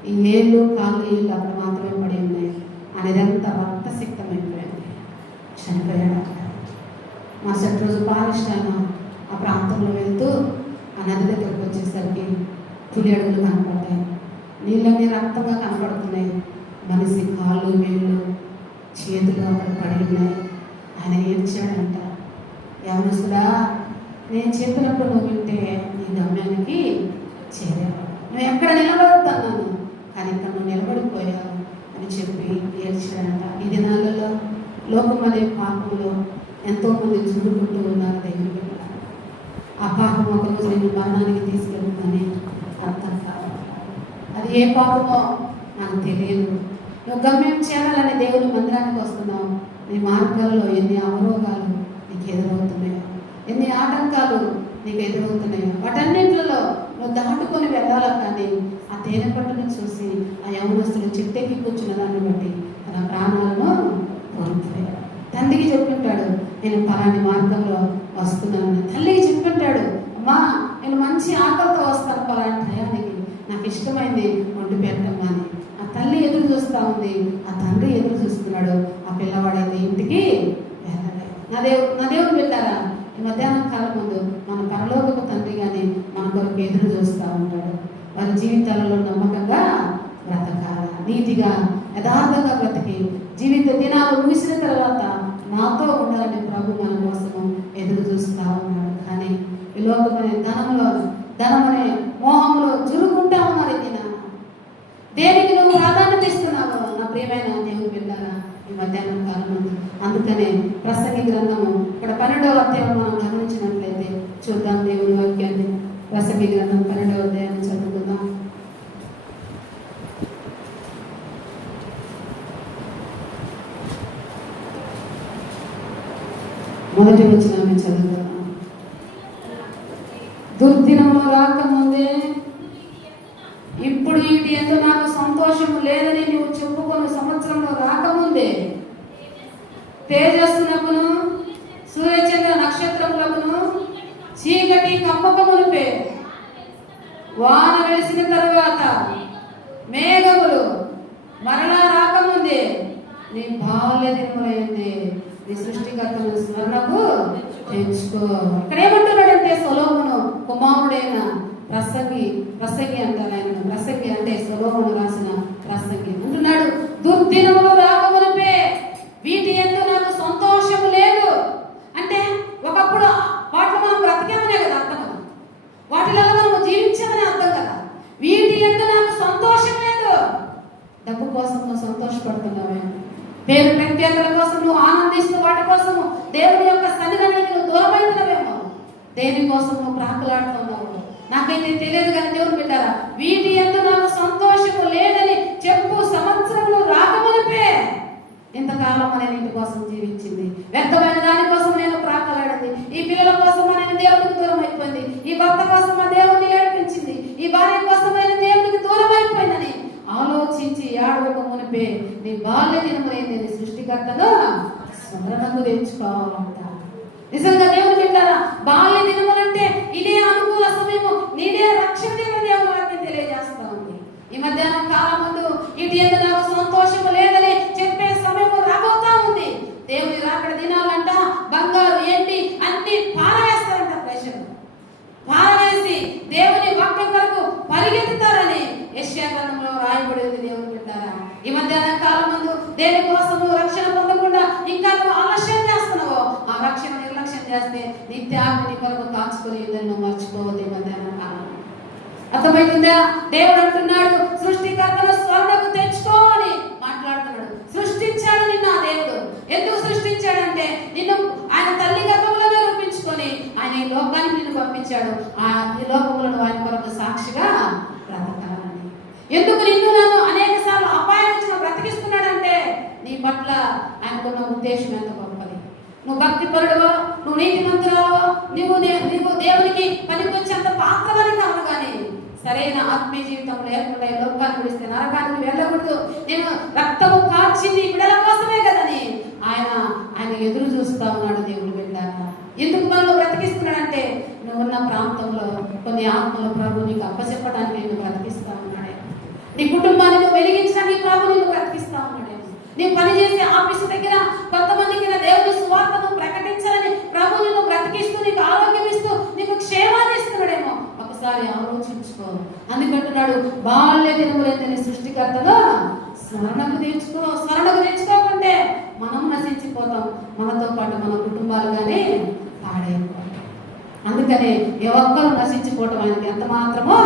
ఈ ఏళ్ళు కాళ్ళు ఏళ్ళు అక్కడ మాత్రమే పడి ఉన్నాయి. అనేదంతా రక్తసిక్తమైపోయింది. చనిపోయాడు అక్కడ. మరుసటి రోజు పాలిష్టాను ఆ ప్రాంతంలో వెళ్తూ ఆ నది దగ్గరకు వచ్చేసరికి పులి అడుగులు కనపడతాయి, నీళ్ళన్నీ రక్తంగా కనపడుతున్నాయి. మనిషి కాళ్ళు, వేళ్ళు, చేతులు అక్కడ పడి ఉన్నాయి. ఆయన ఏడ్చాడంట, యవనస్తుడా నేను చెప్పినప్పుడు నువ్వు వింటే నీ గమ్యానికి చేరావు, నువ్వు ఎక్కడ నిలబడుతున్నాను కానీ ఇక్కడ నువ్వు నిలబడిపోయావు అని చెప్పి ఏడ్చాడంట. ఈ దినాలలో లోకం అనే పాపంలో ఎంతోమంది చూడుకుంటూ ఉన్నారు. దగ్గరికి ఆ పాపం ఒకరోజు నేను మరణానికి తీసుకెళ్తుందని అర్థం కావాలి. అది ఏ పాపమో నాకు తెలియదు. నువ్వు గమ్యం చేయాలని దేవుని మందిరానికి వస్తున్నావు, నీ మార్గాల్లో ఎన్ని అవరోధాలు నీకు ఎదురవుతున్నాయో, ఎన్ని ఆటంకాలు నీకు ఎదురవుతున్నాయో, వాటన్నింటిలో నువ్వు దాటుకొని వెళ్ళాలా. కానీ ఆ తేనె పట్టును చూసి ఆ యవనస్తుడు చెట్టెక్కి కూర్చున్న దాన్ని బట్టి తన ప్రాణాలను కోల్పోయాడు. తండ్రికి చెప్పుంటాడు, నేను పలాని మార్గంలో వస్తున్నాను. తల్లికి చెప్పుంటాడు, అమ్మా నేను మంచి ఆకలితో వస్తాను పలాని టయానికి, నాకు ఇష్టమైంది వండి పెట్టమ్మా అని. ఆ తల్లి ఎదురు చూస్తూ ఉంది, ఆ తండ్రి ఎదురు చూస్తున్నాడు. ఆ పిల్లవాడైతే ఇంటికి వెళ్ళలేదు. నా దేవుడు వెళ్ళారా? ఈ మధ్యాహ్నం కాలం ముందు మన పరలోకపు తండ్రి కానీ మన కొరకు ఎదురు చూస్తూ ఉంటాడు. వారి జీవితాలలో నమ్మకంగా బ్రతకాల, నీతిగా యథార్థంగా బ్రతికి జీవిత దినాలు ముగిసిన తర్వాత నాతో ఉండాలని ప్రభు మన కోసము ఎదురు చూస్తూ ఉన్నాడు. కానీ ఈ లోకమనే ధనమనే మోహంలో జరుగుకుంటా ఉన్నారు. ఇది దేనికి నువ్వు ప్రాధాన్యత ఇస్తున్నావు నా ప్రియమైన దేవుడు వెళ్ళారా ఈ మధ్యాహ్నం కాలం ముందు? అందుకనే ప్రసంగి గ్రంథము ఇక్కడ 12వ అధ్యాయం మనం గమనించినట్లయితే చూద్దాం దేవుని వాక్యాన్ని. ప్రసంగి గ్రంథం 12వ అధ్యాయాన్ని చదువుకుందాం. మొదటి వచనాన్ని చదువుకుందాం. దుర్దినములు రాకముందే ఇప్పుడు వీటి ఎందు నాకు సంతోషము లేదని నువ్వు చెప్పుకొని సంవత్సరంలో రాకముందే తేజస్సునకును సూర్యచంద్ర నక్షత్రములకును చీకటి కమ్మకమునిపే వాన వెలిసిన తరువాత మేఘములు మరలా రాకముందే నీ బాల్య దినములైంది నీ సృష్టికర్తను స్మరణకు తెచ్చుకో. ఇక్కడ ఏమంటున్నాడంటే సొలొమోను కుమారుడైన ప్రసంగి అంటారు ఆయన. ప్రసంగి అంటే సొలొమోను రాసిన ప్రసంగి అంటున్నాడు, దుర్దినములు రాకమునిపే వీటి యందు నాకు సంతోషము లేదు. అంటే ఒకప్పుడు వాటిలో మనం బ్రతికామనే కదా అర్థం కదా, వాటిలో మనము జీవించామనే అర్థం కదా. వీటి యందు నాకు సంతోషం లేదు. డబ్బు కోసం నువ్వు సంతోషపడుతున్నావే, పేరు ప్రఖ్యాతుల కోసం నువ్వు ఆనందిస్తూ వాటి కోసము దేవుని యొక్క సన్నిధానానికి నువ్వు దూరమైనవేమో, దేనికోసం నువ్వు ప్రాకులాడుతున్నావు నాకైతే తెలియదు. కానీ దేవుని బిడ్డారా, వీటి యందు నాకు సంతోషము లేదని చెప్పు సంవత్సరంలో రాకమునిపే ఇంతకాలం నేను ఇంటి కోసం జీవించింది, వ్యర్థమైన దానికోసం నేను ప్రాకులాడింది, ఈ పిల్లల కోసం నేను దేవునికి దూరం అయిపోయింది, ఈ భర్త కోసం దేవుని ఏడిపించింది, ఈ భార్య కోసం నేను దేవునికి దూరం అయిపోయిందని ఆలోచించి ఏడవక మునిపే నీ బాల్య దినమైంది నీ సృష్టికర్తను స్మరణకు తెచ్చుకోవాలంట. నిజంగా దేవుని బిడ్డారా, బాల్య దినములంటే ఇదే అనుకూల సమయము, నీదే రక్షణ దేవుని వాక్యం తెలియజేస్తా ఉంది. ఈ మధ్యాహ్నం కాలం ముందు ఇటు ఎందు నాకు సంతోషము లేదని చెప్పే సమయము రాబోతా ఉంది. దేవుని రాకడ దినాలంట బంగారు ఎండి అన్ని పారవేస్తారంట, ప్రజలు పారవేసి దేవుని వాక్యం వరకు పరిగెత్తుతారని యెషయా గ్రంథంలో రాయబడింది. దేవుని బిడ్డారా, ఈ మధ్యాహ్నం కాలం ముందు దేనికోసం నువ్వు రక్షణ పొందకుండా ఇంకా నువ్వు ఆలస్యం చేస్తున్నావో ఆ రక్షణ నిర్లక్ష్యం చేస్తే నీ త్యాగం నీ కొరకు కాచుకొని నువ్వు మర్చిపోవద్దు. ఈ మధ్యాహ్నం కాలం అర్థమవుతుందా? దేవుడు అంటున్నాడు, సృష్టికర్తను స్వర్ణకు తెచ్చుకో అని మాట్లాడుతున్నాడు. సృష్టించాడు నిన్న దేవుడు. ఎందుకు సృష్టించాడంటే నిన్ను ఆయన తల్లి గర్భంలోనే రూపించుకొని ఆయన ఈ లోకానికి నిన్ను పంపించాడు. ఈ లోకములను ఆయన కొరకు సాక్షిగా బ్రతకాలని. ఎందుకు నిన్ను నన్ను అనేక సార్లు అపాయం నుంచి బ్రతికిస్తున్నాడంటే నీ పట్ల ఆయనకున్న ఉద్దేశం ఎంత గొప్పది. నువ్వు భక్తి పరుడువో, నువ్వు నీతి మంత్రావో, నీవు దేవునికి పనికొచ్చేంత పాత్రవని కాదు, కానీ సరైన ఆత్మీయ జీవితం లేకుండా లోకాన్ని విడిస్తే నరకానికి వెళ్ళకూడదు. నేను రక్తము కార్చింది బిడ్డల కోసమే కదని ఆయన ఎదురు చూస్తా ఉన్నాడు. దేవుడు బిడ్డారా, ఎందుకు మనల్ని బ్రతికిస్తున్నాడంటే నువ్వున్న ప్రాంతంలో కొన్ని ఆత్మల ప్రభు నీకు అప్పచెప్పడానికి నేను బ్రతికిస్తా ఉన్నాడే. నీ కుటుంబాన్ని నువ్వు వెలిగించడానికి ప్రభు నీకు బ్రతికిస్తా ఉన్నాడే. నీ పనిచేసే ఆఫీసు దగ్గర కొంతమందికి దేవుని సువార్తను ప్రకటించాలని ప్రభు నిన్ను బ్రతికిస్తూ నీకు ఆరోగ్యం ఇస్తూ నీకు క్షేమాన్ని ఇస్తున్నాడేమో ఒకసారి ఆలోచించుకో. అందుకంటున్నాడు, బాల్య దినములైన సృష్టికర్తను స్మరణకు తెచ్చుకోకుంటే మనం నశించిపోతాం, మనతో పాటు మన కుటుంబాలు కానీ పాడైపోతాం. అందుకనే ఏ ఒక్కరు నశించిపోవటం ఆయనకి ఎంత మాత్రమో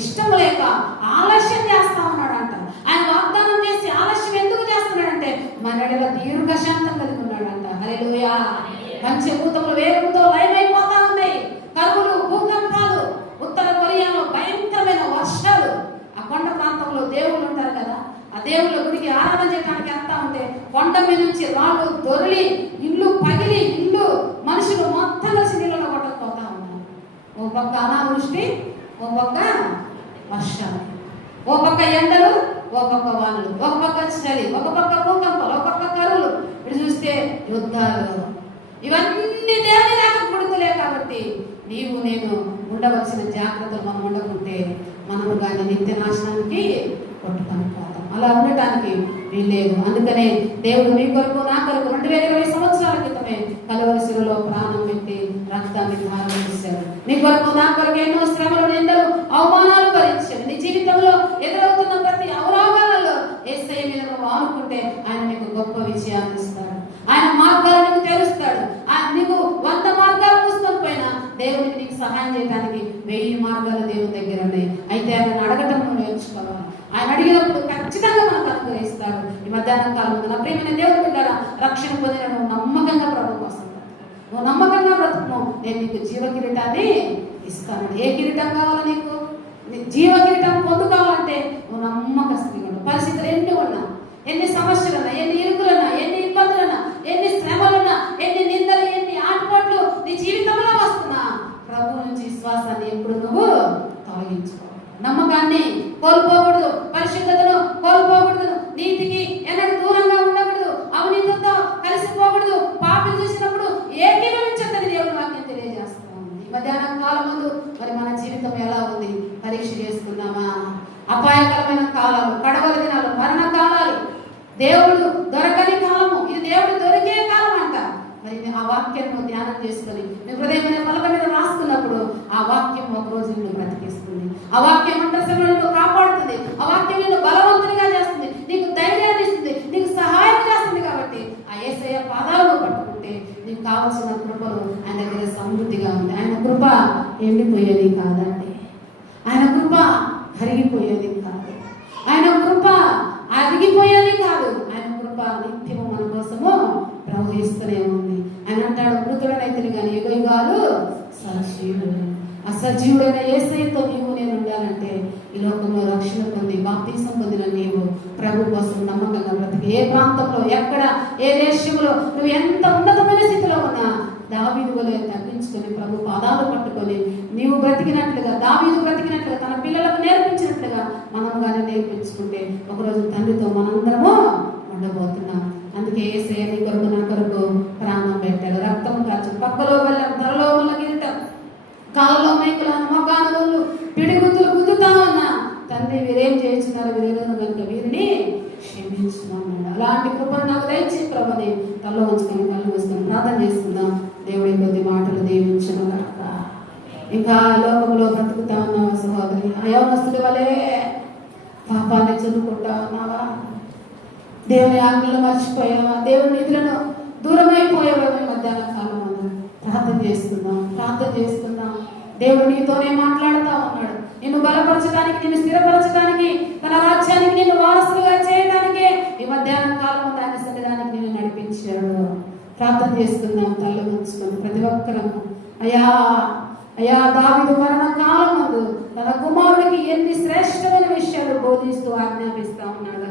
ఇష్టం లేక ఆలస్యం చేస్తా ఉన్నాడంట. ఆయన వాగ్దానం చేసి ఆలస్యం ఎందుకు చేస్తున్నాడంటే మన ఎడల దీర్ఘశాంతం కలిగి ఉన్నాడంట. హల్లెలూయా. పంచభూతములు వేగంతో లయమైపోతా ఉన్నాయి. కరువులు, భూకంపాలు, ఉత్తర కొరియాలో భయంకరమైన వర్షాలు. ఆ కొండ ప్రాంతంలో దేవుళ్ళు ఉంటారు కదా, ఆ దేవుళ్ళ గుడికి ఆరాధన చేయడానికి వెళ్తా ఉంటే కొండ మీద నుంచి రాళ్ళు దొరిలి ఇల్లు పగిలి మనుషులు మొత్తం కలిసి నీళ్ళలో కొట్టకపోతా ఉన్నారు. ఓ పక్క అనావృష్టి, ఓ పక్క వర్షాలు, ఓ పక్క ఎండలు, ఓ పక్క వానలు, ఒక పక్క చలి, ఒక పక్క భూకంపాలు, ఒక పక్క కరువులు. ఇటు చూస్తే యుద్ధాలు. ఇవన్నీ దేవుని రాక గుర్తులే. కాబట్టి నీవు నేను ఉండవలసిన జాగ్రత్తలు మనం ఉండకుంటే మనము కానీ నిత్య నాశనానికి కొట్టుకొని పోతాం. అలా ఉండటానికి వీల్లేదు. అందుకనే దేవుడు మీ కొరకు నా కొరకు 2020 సంవత్సరాల క్రితమే కలువరిశిలలో ప్రాణం పెట్టి రక్తాన్ని ధారణ చేశాడు. నీ కొరకు నా కొరకు ఎన్నో శ్రమలు, నిందలు, అవమానాలు భరించాడు. నీ జీవితంలో ఎదురవుతున్న ప్రతి అవరోధాలలో యేసయ్య మీద నువ్వు ఆనుకుంటే ఆయన నీకు గొప్ప విజయాన్ని ఇస్తాడు. ఆయన మార్గాలు నీకు తెలుస్తాడు. నీకు 100 మార్గాలు మూసుకొని పోయినా దేవునికి నీకు సహాయం చేయడానికి 1000 మార్గాలు దేవుని దగ్గర ఉన్నాయి. అయితే ఆయన అడగటం నువ్వు నేర్చుకోవాలి. ఆయన అడిగినప్పుడు ఖచ్చితంగా మనకు అనుగ్రహిస్తాడు. ఈ మధ్యాహ్నం కాలం నా ప్రియమైన దేవుడు బిడ్డలారా, రక్షణ పొందిన నువ్వు నమ్మకంగా ప్రభు కోసం నువ్వు నమ్మకంగా బ్రతుకును, నేను నీకు జీవ కిరీటాన్ని ఇస్తాను. ఏ కిరీటం కావాలి నీకు? జీవ కిరీటం పొందుకోవాలంటే నువ్వు నమ్మకస్తుగా ఉండు. పరిస్థితులు ఎన్ని ఉన్నా, ఎన్ని సమస్యలున్నా, ఎన్ని ఇరుకులున్నా, ఎన్ని ఇబ్బందులున్నా, ఎన్ని శ్రమలున్నా, ఎన్ని నిందలు, ఎన్ని ఆటుపాట్లు నీ జీవితంలో వస్తున్నా ప్రభు నుంచి విశ్వాసాన్ని ఎప్పుడు నువ్వు తొలగించుకో. నమ్మకాన్ని కోల్పోకూడదు, పరిశుద్ధతను కోల్పోకూడదు, నీతికి ఎన్నడూ దూరంగా ఉండకూడదు, అవినీతితో కలిసిపోకూడదు, పాపిని చూసినప్పుడు ఏకీభవించద్దని దేవుని వాక్యం తెలియజేస్తా ఉంది. మధ్యాహ్నం కాలం ముందు మరి మన జీవితం ఎలా ఉంది పరీక్ష చేసుకుందామా? అపాయకరమైన కాలాలు, కడవల దినాలు, మరణ కాలాలు, దేవుడు దొరకని కాలము, ఇది దేవుడు దొరికే కాలం అంట. మరి ఆ వాక్యాన్ని ధ్యానం చేసుకొని నీ హృదయమైన పలక మీద రాసుకున్నప్పుడు ఆ వాక్యం ఒక రోజు నిన్ను బ్రతికిస్తుంది. ఆ వాక్యం అంతర్సంలో నిన్ను కాపాడుతుంది. ఆ వాక్యం నిన్ను బలవంతునిగా చేస్తుంది, నీకు ధైర్యాన్ని ఇస్తుంది, నీకు సహాయం చేస్తుంది. కాబట్టి ఆ యేసయ్య పాదాలను పట్టుకుంటే నీకు కావలసిన కృపలు ఆయన దగ్గర సమృద్ధిగా ఉంది. ఆయన కృప ఎండిపోయేది కాదండి, ఆయన కృప కరిగిపోయేది కాదు, ఆయన కృప అరిగిపోయేది కాదు, ఆయన కృప నిత్యము మన కోసము ప్రవహిస్తూనే ఉంది. ఆయన అంటాడు, మృతుడనైతే కానీ యుగాలు సజీవుడు. ఆ సజీవుడైన యేసయ్యతో నీవు నేను ఉండాలంటే ఈ లోకంలో రక్షణ పొంది బాప్తిసం పొందిన నీవు ప్రభు కోసం నమ్మకంగా బ్రతికి ఏ ప్రాంతంలో, ఎక్కడ, ఏ దేశంలో నువ్వు ఎంత ఉన్నతమైన స్థితిలో ఉన్నా దావీదు వలె తగ్గించుకొని ప్రభు పాదాలు పట్టుకొని నీవు బ్రతికినట్లుగా, దావీదు బ్రతికినట్లుగా తన పిల్లలకు నేర్పించినట్లుగా మనం కానీ నేర్పించుకుంటే ఒకరోజు తండ్రితో మనందరము ఉండబోతున్నాం. అందుకే యేసయ్య నీ కొరకు నా కొరకు ప్రాణం పెట్టాడు. రక్తం కాచు, పక్కలో వెళ్ళం, ధరలో వల్ల గిరిటం, కాళ్ళలో మేకలను, మగానులు, పిడిగుద్దులు గుద్దుతా ఉన్నా తండ్రి వీరేం చేస్తున్నారు, వీరేదో కనుక వీరిని క్షమించుకున్నాడు. అలాంటి కృపను నాకు దయచే ప్రభుని కళ్ళు ఉంచుకొని కళ్ళు మూసుకొని ప్రార్థన చేసుకుందాం. దేవుడి కొద్ది మాటలు దీవించను కనుక. ఇంకా లోకంలో బ్రతుకుతా ఉన్నావా సహోదరి? అయోమస్తుడి వలే పాపాన్ని చదువుకుంటా ఉన్నావా? దేవుని ఆజ్ఞలు మర్చిపోయావా? దేవుని నిధులను దూరమైపోయావా? మధ్యాహ్న కాలం ప్రార్థన చేసుకుందాం, ప్రార్థన చేసుకుందాం. దేవుడు నీతోనే మాట్లాడుతూ ఉన్నాడు. నిన్ను బలపరచడానికి, నిన్ను స్థిరపరచడానికి, తన రాజ్యానికి నిన్ను వారసులుగా చేయడానికే ఈ మధ్యాహ్న కాలం ఆయన సన్నిధానికి నిన్ను నడిపించాడు. ప్రార్థన చేసుకుందాం తల్లి ఉంచుకొని ప్రతి ఒక్కరము. అయ్యా అయ్యా దావీదు మరణ కాలం ముందు తన కుమారుడికి ఎన్ని శ్రేష్టమైన విషయాలు బోధిస్తూ ఆజ్ఞాపిస్తా ఉన్నాడు.